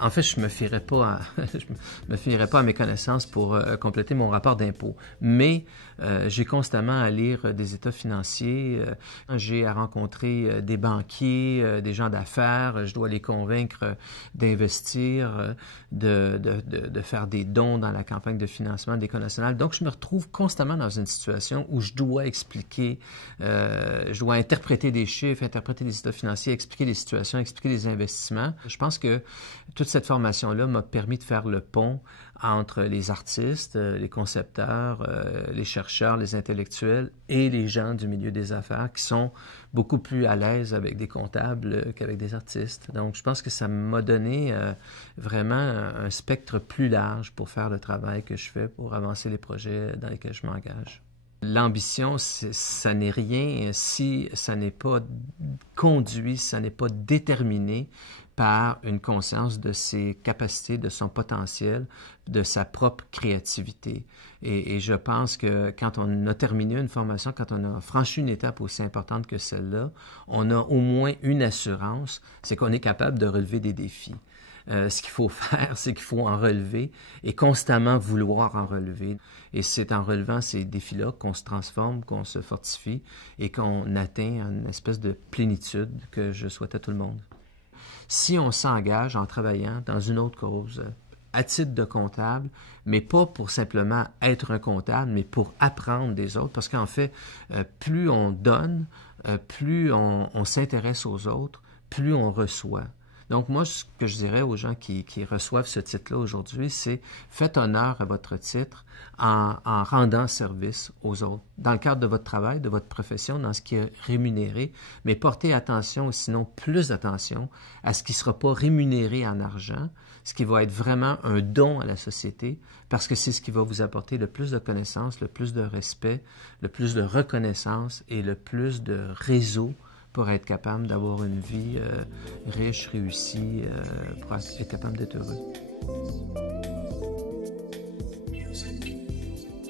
En fait, je me fierais pas à, je me fierais pas à mes connaissances pour compléter mon rapport d'impôt. Mais j'ai constamment à lire des états financiers. J'ai à rencontrer des banquiers, des gens d'affaires. Je dois les convaincre d'investir, de faire des dons dans la campagne de financement de l'École nationale. Donc, je me retrouve constamment dans une situation où je dois expliquer, je dois interpréter des chiffres, interpréter des états financiers, expliquer les situations, expliquer les investissements. Je pense que toute cette formation-là m'a permis de faire le pont entre les artistes, les concepteurs, les chercheurs, les intellectuels et les gens du milieu des affaires qui sont beaucoup plus à l'aise avec des comptables qu'avec des artistes. Donc, je pense que ça m'a donné vraiment un spectre plus large pour faire le travail que je fais pour avancer les projets dans lesquels je m'engage. L'ambition, ça n'est rien si ça n'est pas conduit, si ça n'est pas déterminé par une conscience de ses capacités, de son potentiel, de sa propre créativité. Et je pense que quand on a terminé une formation, quand on a franchi une étape aussi importante que celle-là, on a au moins une assurance, c'est qu'on est capable de relever des défis. Ce qu'il faut faire, c'est qu'il faut en relever et constamment vouloir en relever. Et c'est en relevant ces défis-là qu'on se transforme, qu'on se fortifie et qu'on atteint une espèce de plénitude que je souhaite à tout le monde. Si on s'engage en travaillant dans une autre cause, à titre de comptable, mais pas pour simplement être un comptable, mais pour apprendre des autres, parce qu'en fait, plus on donne, plus on s'intéresse aux autres, plus on reçoit. Donc moi, ce que je dirais aux gens qui reçoivent ce titre-là aujourd'hui, c'est faites honneur à votre titre en rendant service aux autres, dans le cadre de votre travail, de votre profession, dans ce qui est rémunéré, mais portez attention, sinon plus attention, à ce qui ne sera pas rémunéré en argent, ce qui va être vraiment un don à la société, parce que c'est ce qui va vous apporter le plus de connaissances, le plus de respect, le plus de reconnaissance et le plus de réseau pour être capable d'avoir une vie riche, réussie, pour être capable d'être heureux.